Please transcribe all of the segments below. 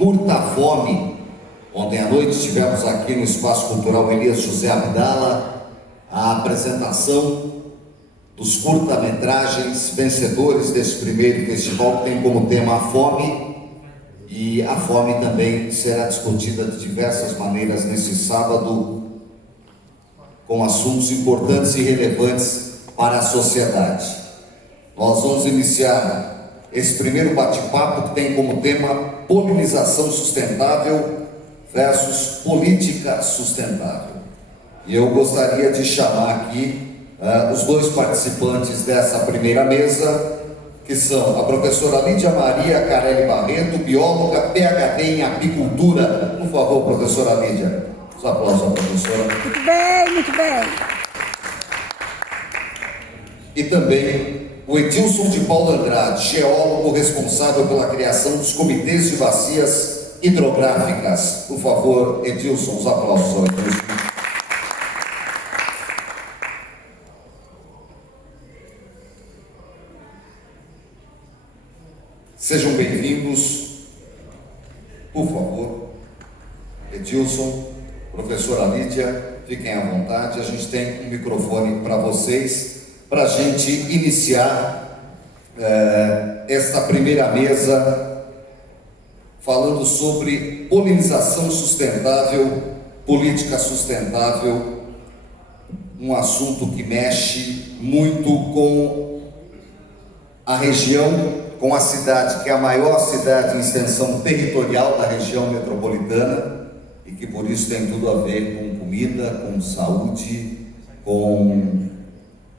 Encurta a Fome. Ontem à noite tivemos aqui no Espaço Cultural Elias José Abdala a apresentação dos curta-metragens vencedores desse primeiro festival, que tem como tema a fome, e a fome também será discutida de diversas maneiras nesse sábado, com assuntos importantes e relevantes para a sociedade. Nós vamos iniciar esse primeiro bate-papo que tem como tema polinização sustentável versus política sustentável. E eu gostaria de chamar aqui os dois participantes dessa primeira mesa, que são a professora Lídia Maria Carelli Barreto, bióloga, PhD em apicultura. Por favor, professora Lídia. Os aplausos à professora. Muito bem, muito bem. E também o Edilson de Paulo Andrade, geólogo responsável pela criação dos comitês de bacias hidrográficas. Por favor, Edilson, os aplausos ao Edilson. Sejam bem-vindos, por favor, Edilson, professora Lídia, fiquem à vontade. A gente tem um microfone para vocês, para a gente iniciar esta primeira mesa falando sobre polinização sustentável, política sustentável, um assunto que mexe muito com a região, com a cidade, que é a maior cidade em extensão territorial da região metropolitana e que por isso tem tudo a ver com comida, com saúde, com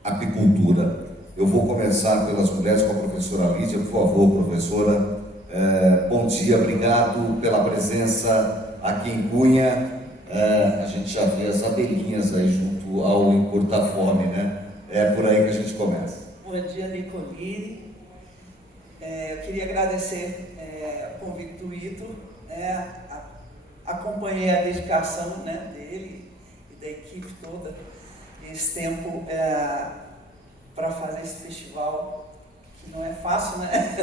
apicultura. Eu vou começar pelas mulheres com a professora Lídia. Por favor, professora, bom dia, obrigado pela presença aqui em Cunha. A gente já vê as abelhinhas aí junto ao Encurta a Fome, né? É por aí que a gente começa. Bom dia, Nicolini. Eu queria agradecer o convite do Ito, acompanhei a dedicação dele e da equipe toda esse tempo para fazer esse festival, que não é fácil, né?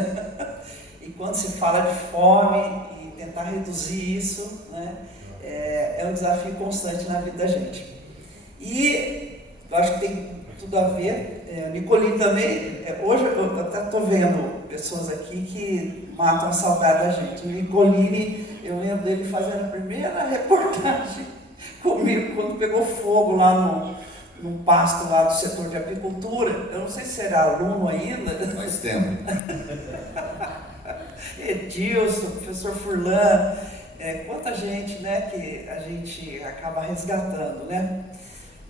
E quando se fala de fome e tentar reduzir isso, né, é um desafio constante na vida da gente. E eu acho que tem tudo a ver. Nicolini também, hoje eu até estou vendo pessoas aqui que matam a saudade da gente. O Nicolini, eu lembro dele fazendo a primeira reportagem comigo, quando pegou fogo lá no pasto lá do setor de apicultura. Eu não sei se era aluno ainda. Faz tempo. Edilson, professor Furlan, quanta gente, né, que a gente acaba resgatando, né?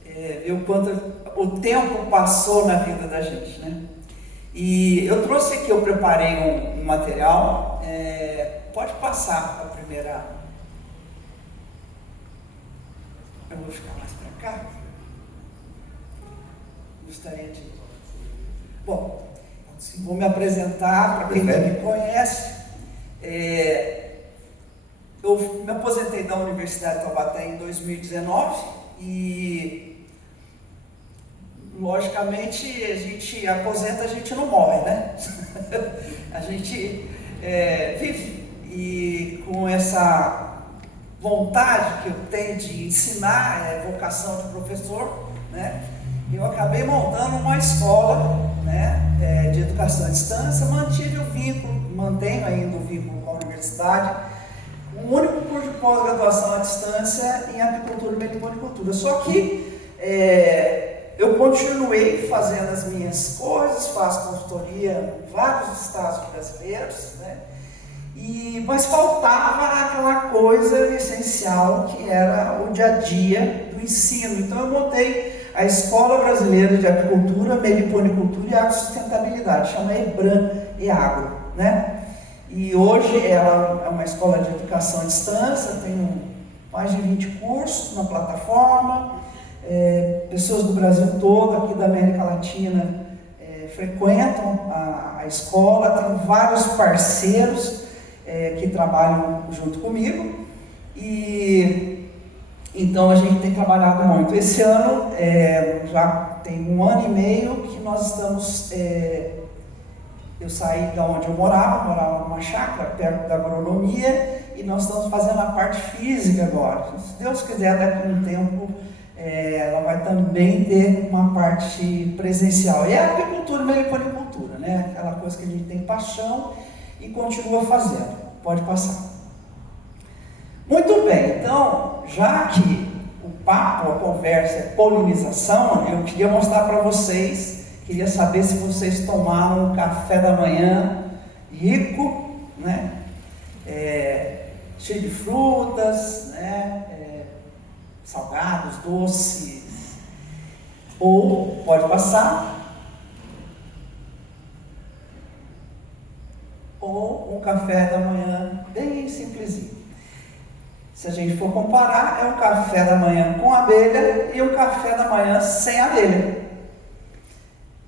Ver o quanto o tempo passou na vida da gente, né? E eu trouxe aqui, eu preparei um material, pode passar a primeira. Eu vou ficar mais para cá. Gostaria de. Bom, assim, vou me apresentar para quem não me conhece. Eu me aposentei da Universidade de Taubaté em 2019 e logicamente, a gente aposenta, a gente não morre, né? A gente vive, e com essa vontade que eu tenho de ensinar, vocação de professor, né? Eu acabei montando uma escola, né, de educação à distância, mantive o vínculo, mantenho ainda o vínculo com a universidade, um único curso de pós-graduação à distância em apicultura e meliponicultura. Só que eu continuei fazendo as minhas coisas, faço consultoria em vários estados brasileiros, né? Mas faltava aquela coisa essencial que era o dia a dia do ensino. Então eu montei a Escola Brasileira de Apicultura, Meliponicultura e Agrosustentabilidade, chama EBRAM-EAGRO, né? E hoje ela é uma escola de educação à distância, tem mais de 20 cursos na plataforma. Pessoas do Brasil todo, aqui da América Latina, frequentam a escola. Tem vários parceiros que trabalham junto comigo, e então a gente tem trabalhado muito. Esse ano já tem 1 ano e meio que nós estamos Eu saí da onde eu morava numa chácara perto da agronomia, e nós estamos fazendo a parte física agora. Se Deus quiser, daqui a um tempo, ela vai também ter uma parte presencial. E é a apicultura, meliponicultura, né? Aquela coisa que a gente tem paixão e continua fazendo. Pode passar. Muito bem, então, já que o papo, a conversa é polinização, eu queria mostrar para vocês, queria saber se vocês tomaram um café da manhã rico, né? Cheio de frutas, né? Salgados, doces, ou pode passar, ou um café da manhã bem simplesinho. Se a gente for comparar, é um café da manhã com abelha e um café da manhã sem abelha.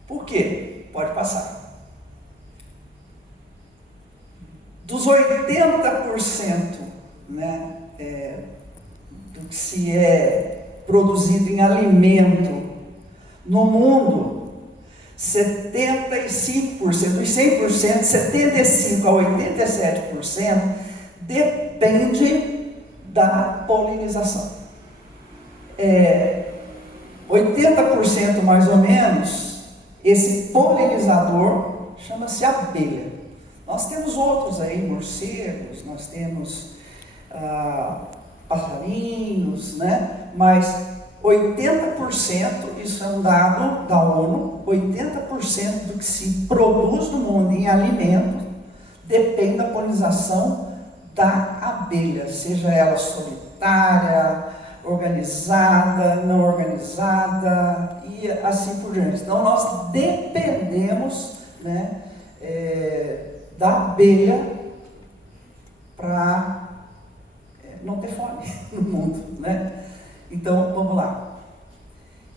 Por quê? Pode passar. Dos 80%, né, do que se é produzido em alimento no mundo, 75%, dos 100%, 75% a 87% depende da polinização. 80% mais ou menos, esse polinizador chama-se abelha. Nós temos outros aí, morcegos, nós temos passarinhos, né? Mas 80%, isso é um dado da ONU, 80% do que se produz no mundo em alimento depende da polinização da abelha, seja ela solitária, organizada, não organizada e assim por diante. Então nós dependemos, né, da abelha para não ter fome no mundo, né? Então vamos lá.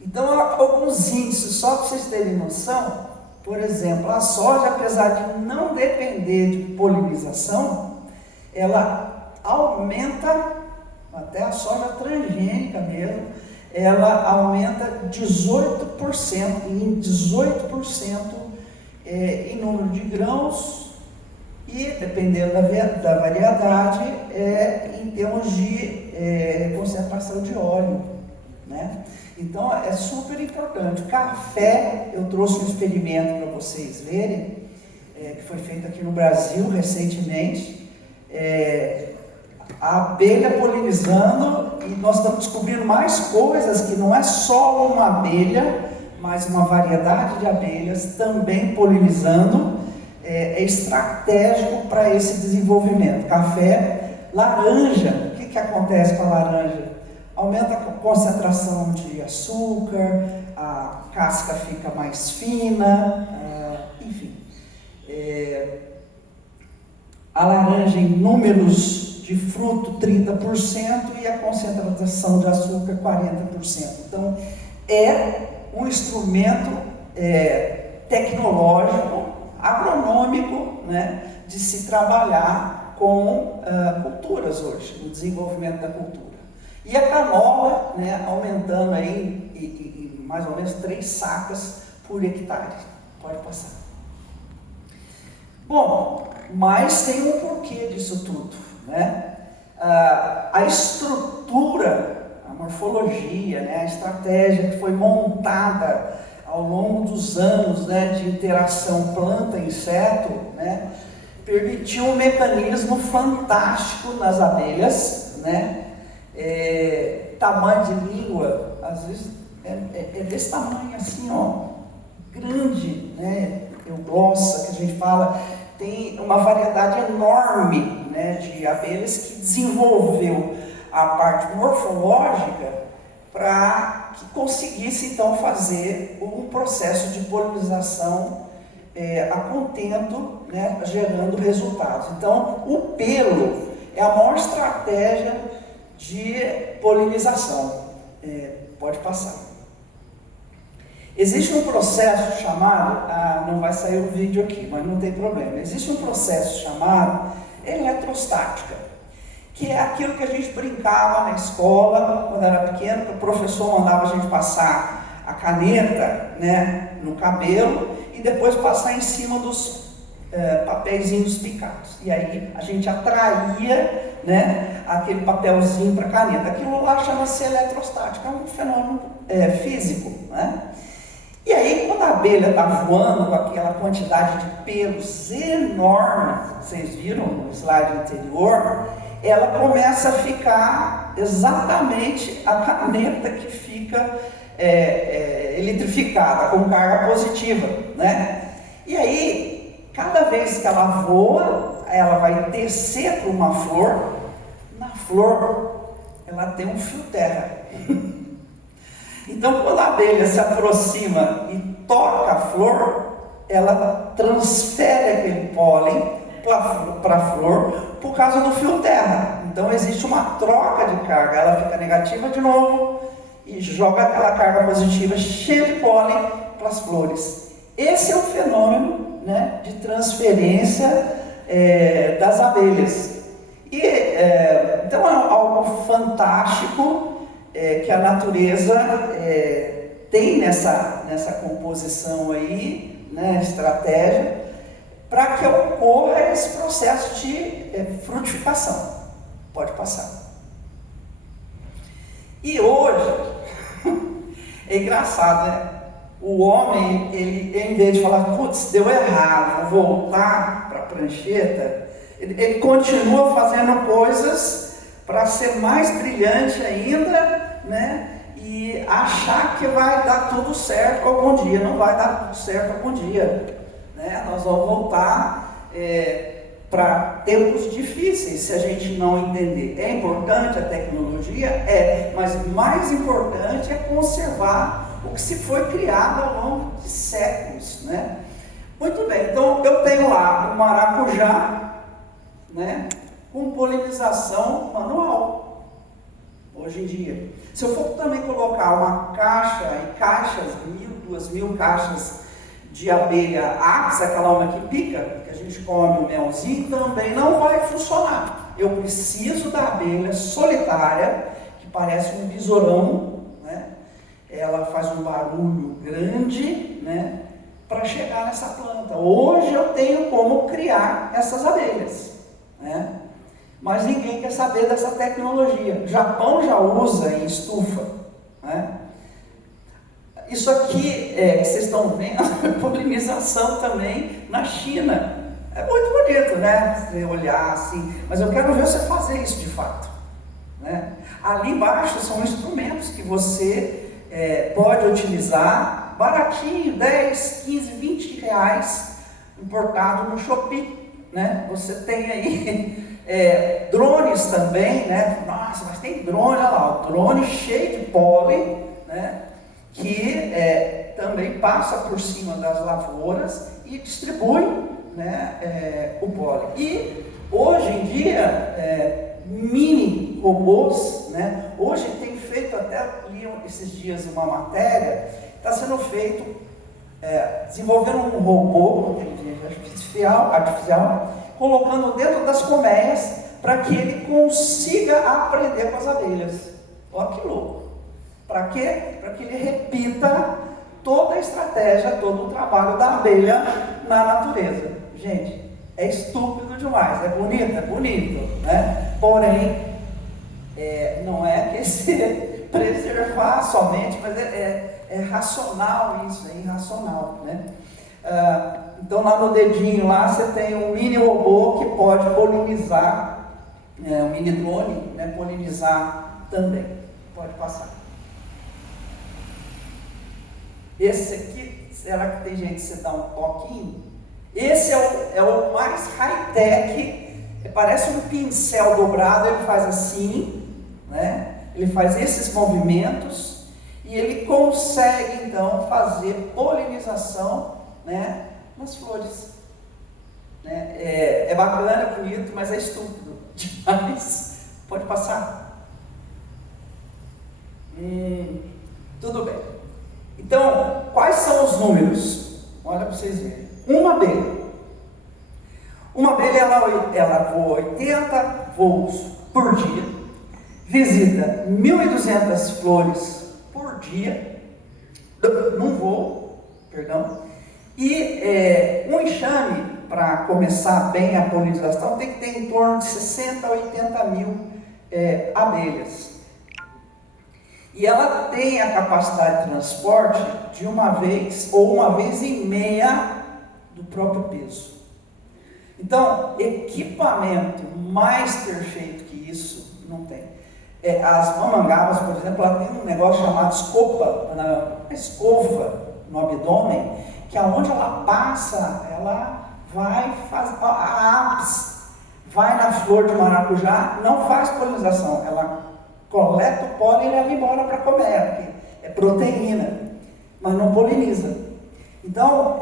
Então alguns índices, só para vocês terem noção, por exemplo, a soja, apesar de não depender de polinização, ela aumenta, até a soja transgênica mesmo, ela aumenta 18%, em 18% em número de grãos e, dependendo da variedade, em termos de concentração de óleo, né? Então, é super importante. O café, eu trouxe um experimento para vocês verem, que foi feito aqui no Brasil recentemente. A abelha polinizando, e nós estamos descobrindo mais coisas, que não é só uma abelha, mas uma variedade de abelhas também polinizando, é estratégico para esse desenvolvimento. Café, laranja, o que acontece com a laranja? Aumenta a concentração de açúcar, a casca fica mais fina, enfim. A laranja em números de fruto 30% e a concentração de açúcar 40%. Então, é um instrumento tecnológico, agronômico, né, de se trabalhar com culturas hoje, no desenvolvimento da cultura. E a canola, né, aumentando aí em mais ou menos 3 sacas por hectare. Pode passar. Bom, mas tem um porquê disso tudo, né? A estrutura, a morfologia, né, a estratégia que foi montada ao longo dos anos, né, de interação planta-inseto, né, permitiu um mecanismo fantástico nas abelhas, né? Tamanho de língua, às vezes é desse tamanho assim, ó, grande, né? Grossa, que a gente fala. Tem uma variedade enorme, né, de abelhas que desenvolveu a parte morfológica para que conseguisse então fazer um processo de polinização a contento, né, gerando resultados. Então, o pelo é a maior estratégia de polinização. Pode passar. Existe um processo chamado, não vai sair o vídeo aqui, mas não tem problema. Existe um processo chamado eletrostática, que é aquilo que a gente brincava na escola, quando era pequeno, que o professor mandava a gente passar a caneta, né, no cabelo e depois passar em cima dos papeizinhos picados. E aí a gente atraía, né, aquele papelzinho para a caneta. Aquilo lá chama-se eletrostática, é um fenômeno físico, né? E aí, quando a abelha está voando com aquela quantidade de pelos enorme, vocês viram no slide anterior, ela começa a ficar exatamente a caneta que fica eletrificada, com carga positiva, né? E aí, cada vez que ela voa, ela vai descer para uma flor. Na flor, ela tem um fio terra. Então, quando a abelha se aproxima e toca a flor, ela transfere aquele pólen para a flor por causa do fio terra. Então, existe uma troca de carga, ela fica negativa de novo e joga aquela carga positiva cheia de pólen para as flores. Esse é o fenômeno, né, de transferência das abelhas. E, então, é algo fantástico que a natureza tem nessa composição aí, né, estratégia, para que ocorra esse processo de frutificação. Pode passar. E hoje, é engraçado, né? O homem, ele, em vez de falar, putz, deu errado, vou voltar para a prancheta, ele continua fazendo coisas para ser mais brilhante ainda, né? E achar que vai dar tudo certo algum dia. Não vai dar tudo certo algum dia, né? Nós vamos voltar para tempos difíceis se a gente não entender. É importante a tecnologia? Mas mais importante é conservar o que se foi criado ao longo de séculos, né? Muito bem, então eu tenho lá o maracujá, né, com polinização manual, hoje em dia. Se eu for também colocar uma caixa e caixas, 1.000, 2.000 caixas de abelha Apis, aquela uma que pica, que a gente come o melzinho, também não vai funcionar. Eu preciso da abelha solitária, que parece um besourão, né? Ela faz um barulho grande, né, para chegar nessa planta. Hoje eu tenho como criar essas abelhas, né? Mas ninguém quer saber dessa tecnologia. O Japão já usa em estufa, né? Isso aqui que vocês estão vendo é polinização também na China. É muito bonito, né? Você olhar assim, mas eu quero ver você fazer isso de fato, né? Ali embaixo são instrumentos que você pode utilizar baratinho, 10, 15, 20 reais, importado no Shopee, né? Você tem aí drones também, né? Nossa, mas tem drone, olha lá, o drone cheio de pólen, né? Que também passa por cima das lavouras e distribui, né, o pólen. E hoje em dia, mini robôs, né? Hoje tem feito, até li esses dias uma matéria, está sendo feito, desenvolvendo um robô, inteligência artificial, colocando dentro das colmeias para que ele consiga aprender com as abelhas. Olha que louco! Para quê? Para que ele repita toda a estratégia, todo o trabalho da abelha na natureza. Gente, é estúpido demais, é bonito? É bonito, né? Porém, não é que se preservar somente, mas é racional isso, é irracional, né? Então lá no dedinho lá você tem um mini robô que pode polinizar, um mini drone, né, polinizar também. Pode passar. Esse aqui, será que tem gente que você dá um toquinho? Esse é o mais high-tech, parece um pincel dobrado, ele faz assim, né? Ele faz esses movimentos e ele consegue então fazer polinização, né, nas flores. Né? É bacana, é bonito, mas é estúpido demais. Pode passar? Tudo bem. Então, quais são os números? Olha para vocês verem. Uma abelha ela voa 80 voos por dia, visita 1.200 flores por dia, num voo, perdão, e um enxame para começar bem a polinização, tem que ter em torno de 60 a 80 mil abelhas. E ela tem a capacidade de transporte de uma vez ou uma vez e meia do próprio peso. Então, equipamento mais perfeito que isso não tem. As mamangabas, por exemplo, ela tem um negócio chamado escova no abdômen, que aonde ela passa, ela vai fazer a ápice, vai na flor de maracujá, não faz polinização, ela coleta o pólen e leva embora para comer, porque é proteína, mas não poliniza. Então,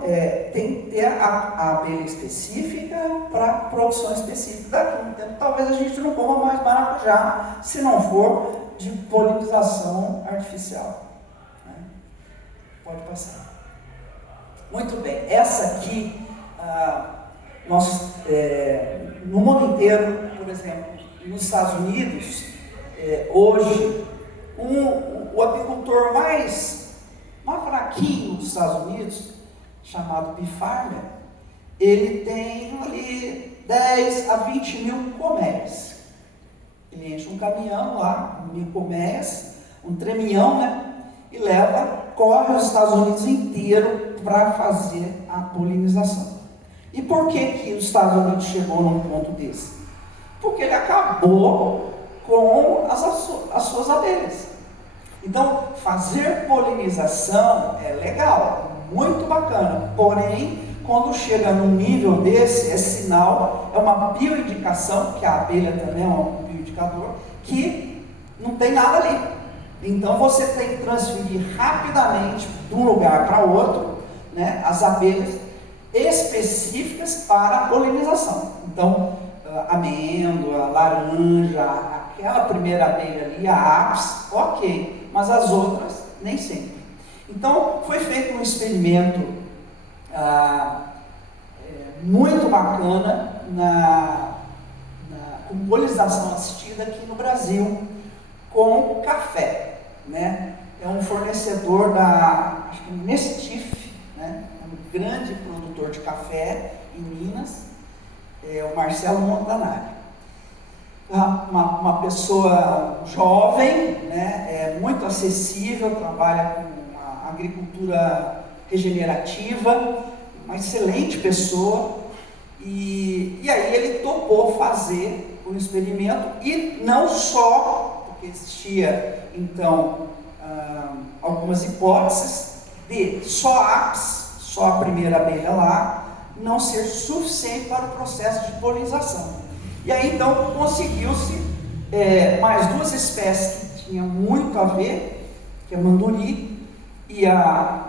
tem que ter a abelha específica para produção específica daquilo. Então, talvez a gente não coma mais maracujá, se não for de polinização artificial. Né? Pode passar. Muito bem, essa aqui, no mundo inteiro, por exemplo, nos Estados Unidos, hoje, o apicultor mais fraquinho dos Estados Unidos, chamado Bee Farmer, ele tem ali 10 a 20 mil colmeias. Ele enche um caminhão lá, 1000 colmeias, um tremião, né? E corre os Estados Unidos inteiro para fazer a polinização. E por que os Estados Unidos chegou num ponto desse? Porque ele acabou com as suas abelhas. Então, fazer polinização é legal, muito bacana, porém, quando chega num nível desse, é sinal, é uma bioindicação, que a abelha também é um bioindicador, que não tem nada ali. Então, você tem que transferir rapidamente de um lugar para outro, né, as abelhas específicas para a polinização. Então, amêndoa, laranja, aquela primeira abelha ali, a apis, ok. Mas as outras, nem sempre. Então, foi feito um experimento muito bacana com polinização assistida aqui no Brasil, com café. Né? É um fornecedor acho que Nestif, né? Um grande produtor de café em Minas, o Marcelo Montanari. Uma pessoa jovem, né, muito acessível, trabalha com a agricultura regenerativa, uma excelente pessoa, e aí ele topou fazer um experimento, e não só, porque existia então algumas hipóteses de só apis, só a primeira abelha lá, não ser suficiente para o processo de polinização. E aí então conseguiu-se mais duas espécies que tinham muito a ver, que é a manduri e a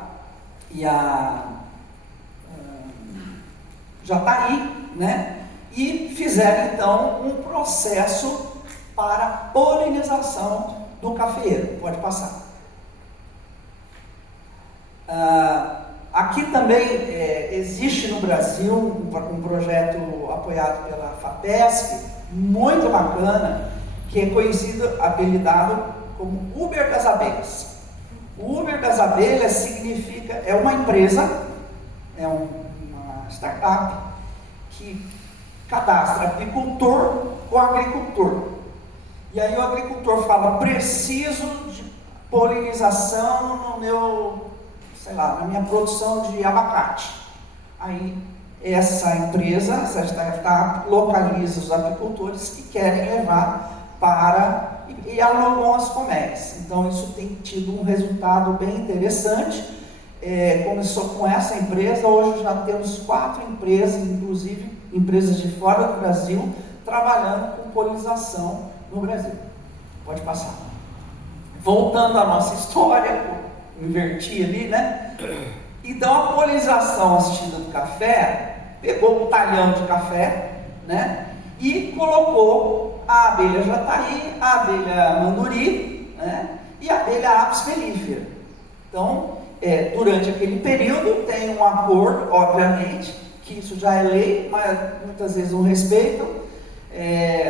jataí, né? E fizeram então um processo para polinização do cafeeiro. Pode passar. Aqui também existe no Brasil um projeto apoiado pela FAPESP, muito bacana, que é conhecido, apelidado como Uber das Abelhas. O Uber das Abelhas significa, é uma empresa, é uma startup, que cadastra apicultor com agricultor. E aí o agricultor fala, preciso de polinização na minha produção de abacate. Aí essa empresa, essa startup, localiza os apicultores que querem levar e alugam as colmeias. Então isso tem tido um resultado bem interessante. Começou com essa empresa, hoje já temos 4 empresas, inclusive empresas de fora do Brasil, trabalhando com polinização no Brasil. Pode passar. Voltando à nossa história, inverti ali, né? Então a polinização assistida do café pegou um talhão de café, né? E colocou a abelha jataí, a abelha manduri, né? E a abelha apis mellifera. Então, durante aquele período tem um acordo, obviamente, que isso já é lei, mas muitas vezes não respeitam.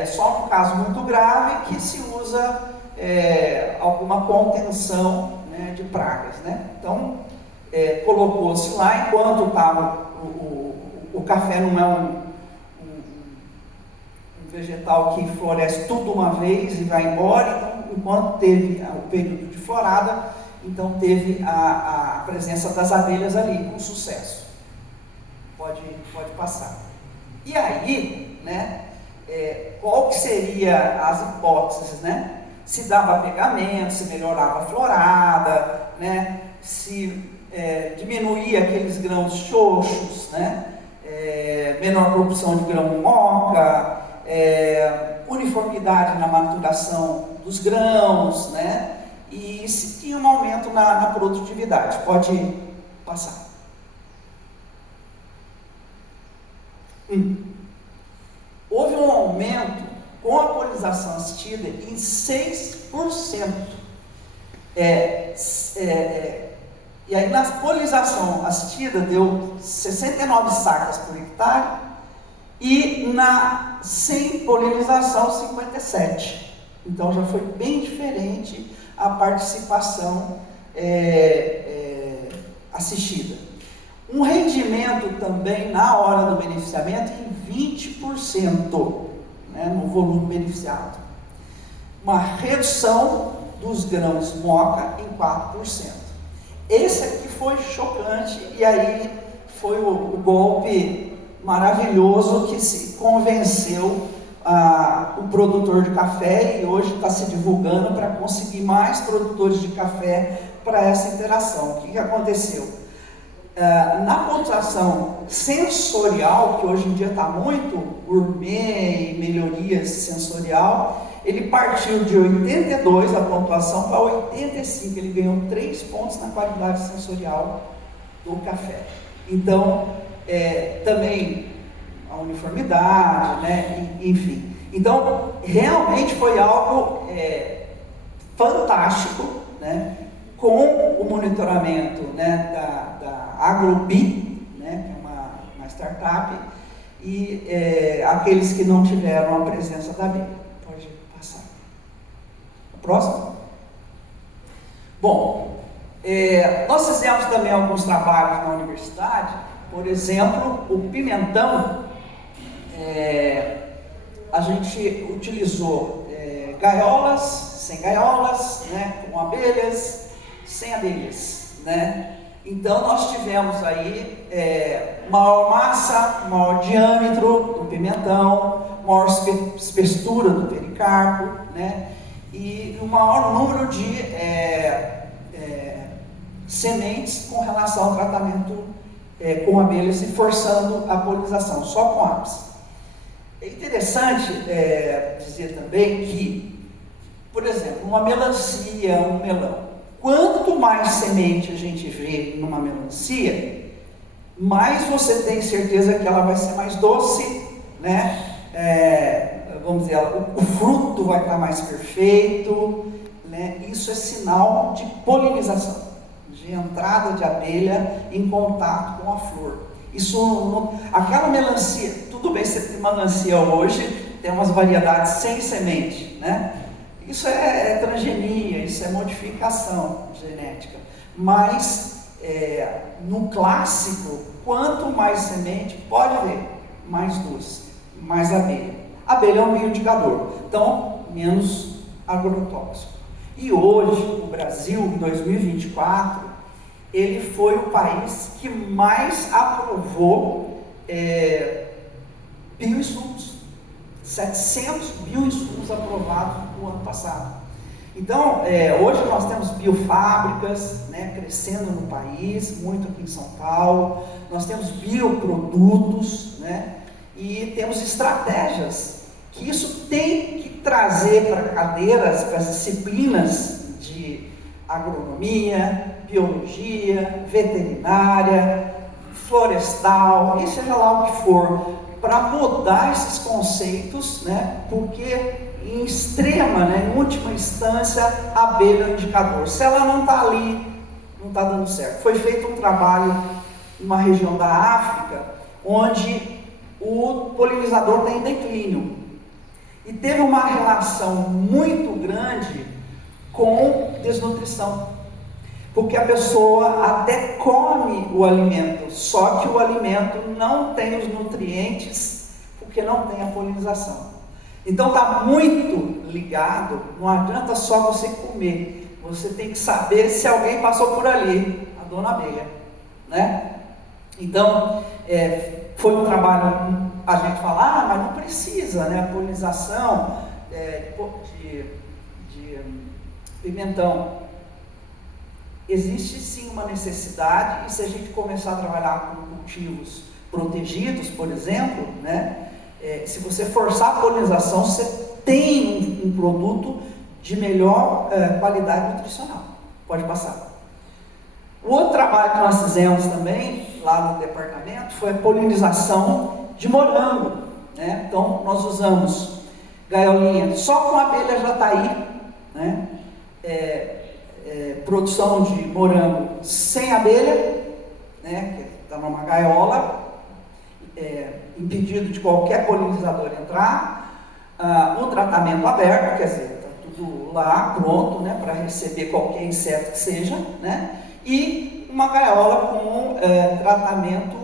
Só num caso muito grave que se usa alguma contenção, né, de pragas, né? Então colocou-se lá enquanto estava o o café não é um vegetal que floresce tudo uma vez e vai embora, então enquanto teve o período de florada, então teve a presença das abelhas ali com sucesso. Pode passar. E aí, né, qual que seria as hipóteses, né? Se dava pegamento, se melhorava a florada, né? Se diminuía aqueles grãos xoxos, né? Menor produção de grão moca, uniformidade na maturação dos grãos, né? E se tinha um aumento na produtividade. Pode passar. Houve um aumento com a polinização assistida em 6%. E aí na polinização assistida deu 69 sacas por hectare e na sem polinização 57. Então já foi bem diferente a participação assistida. Um rendimento também na hora do beneficiamento em 20%, né, no volume beneficiado. Uma redução dos grãos moca em 4%. Esse aqui foi chocante e aí foi o golpe maravilhoso que se convenceu o produtor de café e hoje está se divulgando para conseguir mais produtores de café para essa interação. O que aconteceu? Na pontuação sensorial, que hoje em dia está muito gourmet e melhorias sensorial, ele partiu de 82 a pontuação para 85, ele ganhou 3 pontos na qualidade sensorial do café. Então, também a uniformidade, né? Enfim. Então, realmente foi algo fantástico, né? Com o monitoramento, né, da Agrobi, né, que é uma startup, e aqueles que não tiveram a presença da abelha. Pode passar. Próximo. Bom, nós fizemos também alguns trabalhos na universidade, por exemplo, o pimentão, a gente utilizou gaiolas, sem gaiolas, né, com abelhas, sem abelhas, né? Então nós tivemos aí maior massa, maior diâmetro do pimentão, maior espessura do pericarpo, né? E o maior número de sementes com relação ao tratamento com abelhas e forçando a polinização, só com aves. É interessante dizer também que, por exemplo, uma melancia, um melão, quanto mais semente a gente vê numa melancia, mais você tem certeza que ela vai ser mais doce, né? Vamos dizer, o fruto vai estar mais perfeito, né? Isso é sinal de polinização, de entrada de abelha em contato com a flor. Aquela melancia, tudo bem, você tem melancia hoje, tem umas variedades sem semente, né? Isso é transgenia, isso é modificação genética. Mas, no clássico, quanto mais semente, pode ver, mais doce, mais abelha. Abelha é um bioindicador, então, menos agrotóxico. E hoje, o Brasil, em 2024, ele foi o país que mais aprovou bioinsumos. 700 bioinsumos aprovados no ano passado. Então, hoje nós temos biofábricas, né, crescendo no país, muito aqui em São Paulo, nós temos bioprodutos, né, e temos estratégias que isso tem que trazer para cadeiras, para as disciplinas de agronomia, biologia, veterinária, florestal, e seja lá o que for, para mudar esses conceitos, né? Porque em extrema, né, em última instância, a abelha é um indicador. Se ela não está ali, não está dando certo. Foi feito um trabalho numa região da África, onde o polinizador está em declínio. E teve uma relação muito grande com desnutrição. porque a pessoa até come o alimento, só que o alimento não tem os nutrientes, porque não tem a polinização. Então está muito ligado, não adianta só você comer, você tem que saber se alguém passou por ali, a dona abelha, né? Então, foi um trabalho, a gente fala, mas não precisa, né? A polinização de pimentão. Existe sim uma necessidade, e se a gente começar a trabalhar com cultivos protegidos, por exemplo, né? Se você forçar a polinização, você tem um produto de melhor qualidade nutricional. Pode passar. O outro trabalho que nós fizemos também, lá no departamento, foi a polinização de morango, né? Então, nós usamos gaiolinha só com abelha jataí, né? Produção de morango sem abelha, né? Que está numa gaiola, impedido de qualquer polinizador entrar, um tratamento aberto, quer dizer, está tudo lá pronto, né? Para receber qualquer inseto que seja, né? E uma gaiola com tratamento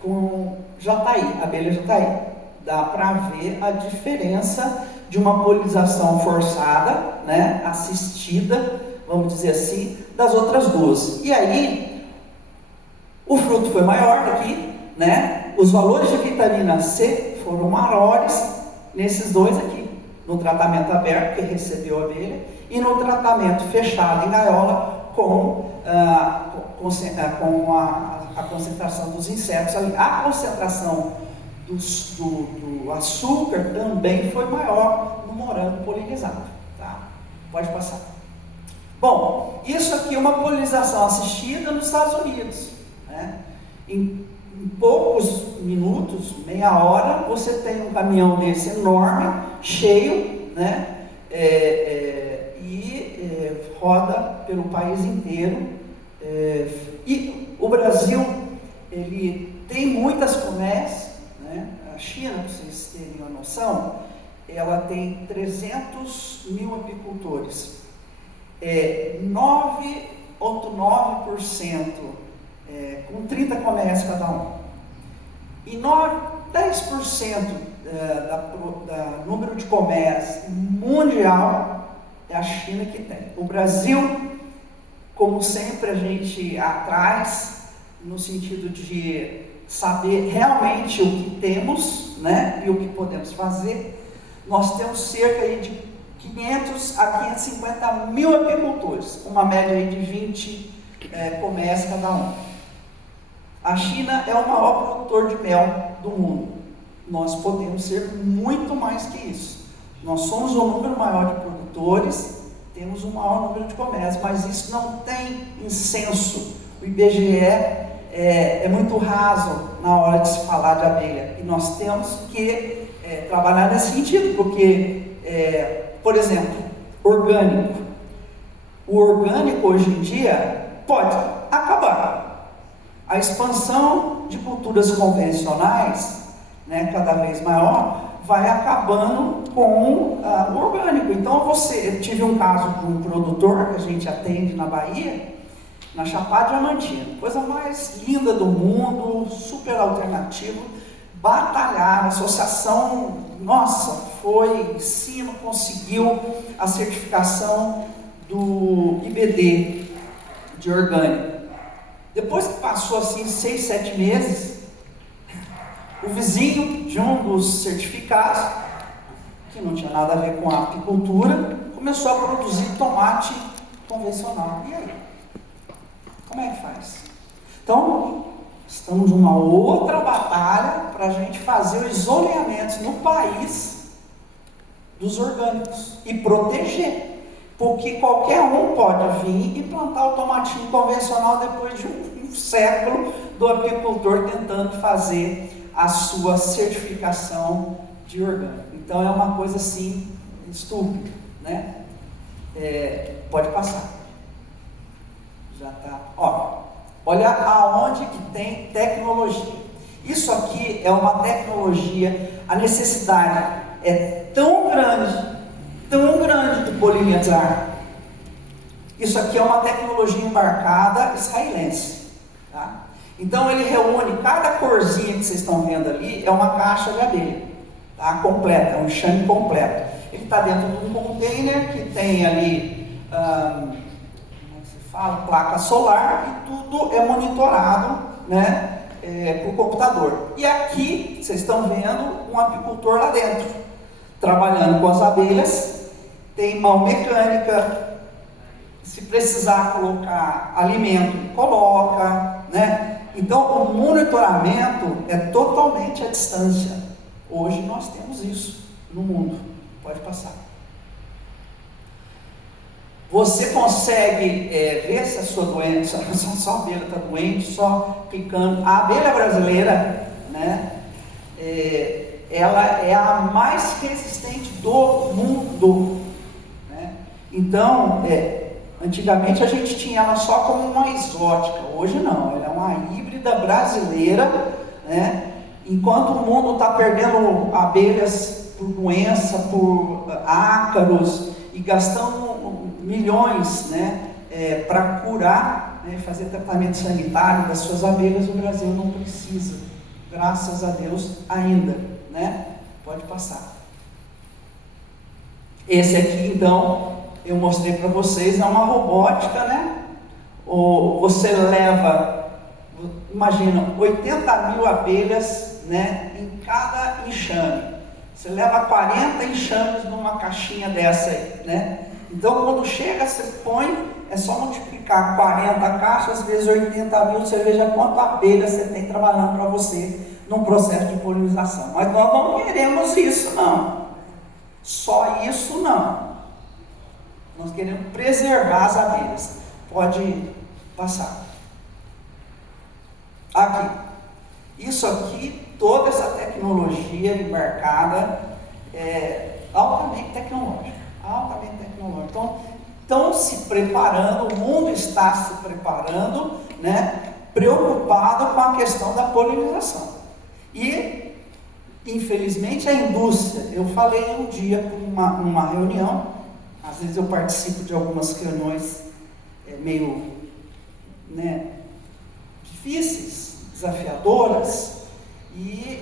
com jataí, abelha jataí. Dá para ver a diferença de uma polinização forçada, né, assistida, vamos dizer assim, das outras duas. E aí, o fruto foi maior daqui, né? Os valores de vitamina C foram maiores nesses dois aqui, no tratamento aberto, que recebeu a abelha, e no tratamento fechado em gaiola, com a concentração dos insetos ali. A concentração do açúcar também foi maior no morango polinizado. Tá? Pode passar. Bom, isso aqui é uma polinização assistida nos Estados Unidos. Né? Em poucos minutos, meia hora, você tem um caminhão desse enorme, cheio, né? Roda pelo país inteiro, e o Brasil, ele tem muitas comédias, né? A China, para vocês terem uma noção, ela tem 300 mil apicultores, 9,9%, com 30 colmeias cada um, e 10% da número de colmeias mundial é a China que tem. O Brasil, como sempre, a gente atrás, no sentido de saber realmente o que temos, né, e o que podemos fazer. Nós temos cerca aí de 500 a 550 mil apicultores, uma média aí de 20 colmeias cada um. A China é o maior produtor de mel do mundo. Nós podemos ser muito mais que isso. Nós somos o número maior de produtores, temos o maior número de colmeias, mas isso não tem incenso. O IBGE é muito raso na hora de se falar de abelha, e nós temos que trabalhar nesse sentido, porque, por exemplo, orgânico. O orgânico hoje em dia pode acabar. A expansão de culturas convencionais, né, cada vez maior, vai acabando com o orgânico. Então, eu tive um caso de um produtor que a gente atende na Bahia, na Chapada Diamantina, coisa mais linda do mundo, super alternativo, batalhar, a associação, nossa, foi em cima, conseguiu a certificação do IBD de orgânico. Depois que passou assim 6, 7 meses, o vizinho de um dos certificados, que não tinha nada a ver com a apicultura, começou a produzir tomate convencional. E aí? Como é que faz? Então, estamos numa outra batalha para a gente fazer o isolamento no país dos orgânicos e proteger. Porque qualquer um pode vir e plantar o tomatinho convencional depois de um século do apicultor tentando fazer a sua certificação de orgânico. Então é uma coisa assim estúpida, né? Pode passar. Já está. Olha aonde que tem tecnologia. Isso aqui é uma tecnologia. A necessidade é tão grande de polinizar Isso aqui é uma tecnologia embarcada israelense. Tá? Então ele reúne, cada corzinha que vocês estão vendo ali é uma caixa de abelha, tá? Completa, um enxame completo. Ele está dentro de um container que tem ali, como é que se fala? Placa solar, e tudo é monitorado, né, por computador. E aqui vocês estão vendo um apicultor lá dentro, trabalhando com as abelhas. Tem mão mecânica, se precisar colocar alimento, coloca, né? Então o monitoramento é totalmente à distância. Hoje nós temos isso no mundo. Pode passar. Você consegue ver se a sua doença, se a sua abelha está doente, só clicando. A abelha brasileira, né, ela é a mais resistente do mundo, né? Então, antigamente a gente tinha ela só como uma exótica, hoje não, ela é uma híbrida brasileira, né? Enquanto o mundo está perdendo abelhas por doença, por ácaros, e gastando milhões, né, para curar, né, fazer tratamento sanitário das suas abelhas, o Brasil não precisa, graças a Deus ainda, né? Pode passar. Esse aqui então eu mostrei para vocês, é uma robótica, né? Você leva, imagina, 80 mil abelhas, né, em cada enxame. Você leva 40 enxames numa caixinha dessa aí, né? Então quando chega, você põe, é só multiplicar 40 caixas vezes 80 mil, você veja quanto abelha você tem trabalhando para você num processo de polinização. Mas nós não queremos isso não, só isso não. Nós queremos preservar as abelhas. Pode passar. Aqui. Isso aqui, toda essa tecnologia embarcada é altamente tecnológica. Altamente tecnológica. Então, estão se preparando, o mundo está se preparando, né, preocupado com a questão da polinização. E, infelizmente, a indústria, eu falei um dia numa reunião, às vezes eu participo de algumas reuniões meio, né, difíceis, desafiadoras, e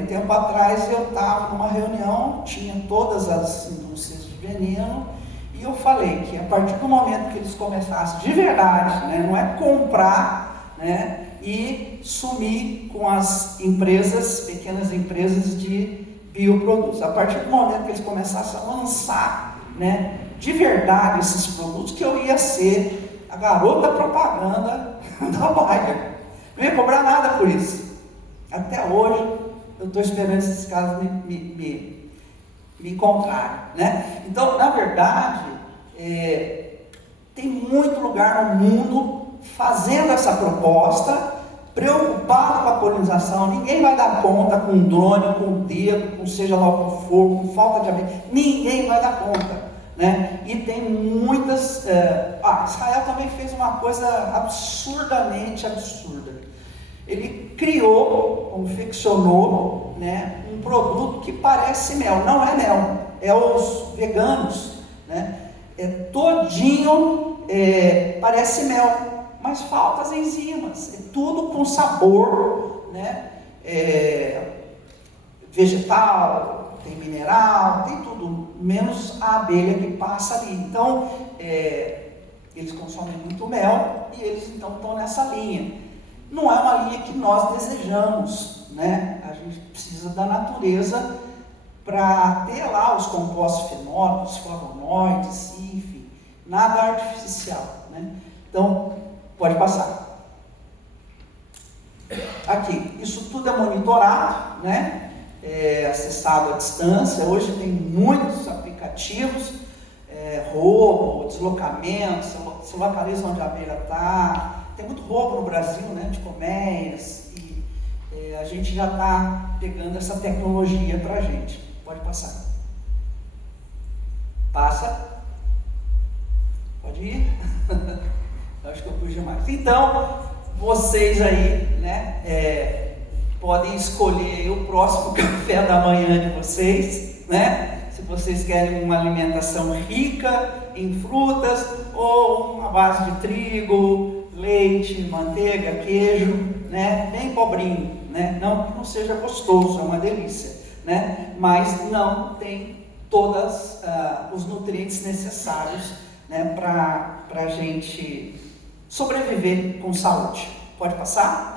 um tempo atrás eu estava numa reunião, tinha todas as indústrias de veneno, e eu falei que a partir do momento que eles começassem de verdade, né, não é comprar, né, e sumir com as empresas, pequenas empresas de bioprodutos, a partir do momento que eles começassem a lançar, né, de verdade esses produtos, que eu ia ser a garota propaganda da Bayer. Não ia cobrar nada por isso. Até hoje eu estou esperando esses casos me encontrarem, né? Então, na verdade, tem muito lugar no mundo fazendo essa proposta, preocupado com a polinização. Ninguém vai dar conta com drone, com dedo, com seja lá o que for, com falta de abelha. Ninguém vai dar conta, né? E tem muitas... Israel também fez uma coisa absurdamente absurda. Ele criou, confeccionou, né, um produto que parece mel. Não é mel, é os veganos, né? Todinho parece mel, mas falta as enzimas. É tudo com sabor, né? Vegetal, tem mineral, tem tudo, menos a abelha que passa ali. Então, eles consomem muito mel e eles então estão nessa linha. Não é uma linha que nós desejamos, né? A gente precisa da natureza para ter lá os compostos fenólicos, flavonoides, enfim, nada artificial, né? Então, pode passar. Aqui, isso tudo é monitorado, né? Acessado à distância. Hoje tem muitos aplicativos, roubo, deslocamento, se localiza onde a abelha está. Tem muito roubo no Brasil, né, de colmeias, e a gente já está pegando essa tecnologia para a gente. Pode passar. Passa. Pode ir? Acho que eu pus demais. Então, vocês aí, podem escolher o próximo café da manhã de vocês, né? Se Se vocês querem uma alimentação rica em frutas ou uma base de trigo, leite, manteiga, queijo, né? Bem pobrinho, né? Não que não seja gostoso, é uma delícia, né? Mas não tem todos os nutrientes necessários, né? Para a gente sobreviver com saúde. Pode passar?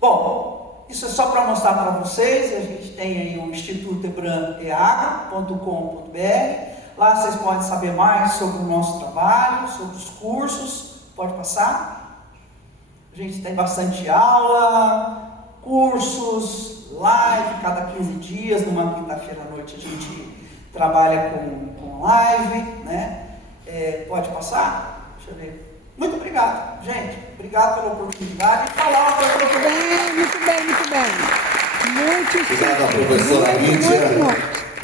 Bom, isso é só para mostrar para vocês. A gente tem aí o Instituto ebrandeagro.com.br. Lá vocês podem saber mais sobre o nosso trabalho, sobre os cursos. Pode passar? A gente tem bastante aula, cursos, live cada 15 dias. Numa quinta-feira à noite a gente trabalha com live, né? Pode passar? Deixa eu ver. Muito obrigado, gente. Obrigado pela oportunidade de falar para vocês. Muito bem. Muito Obrigado, professora Lídia.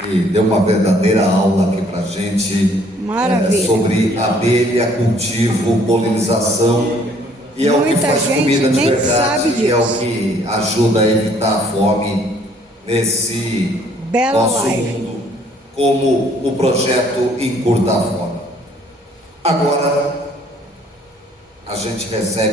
E deu uma verdadeira aula aqui para a gente. Maravilha. Sobre abelha, cultivo, polinização. E é o que Muita faz gente comida de nem verdade. sabe E é o disso. que ajuda a evitar a fome nesse Bela nosso live. mundo. Como o projeto Encurta a Fome. Agora, a gente recebe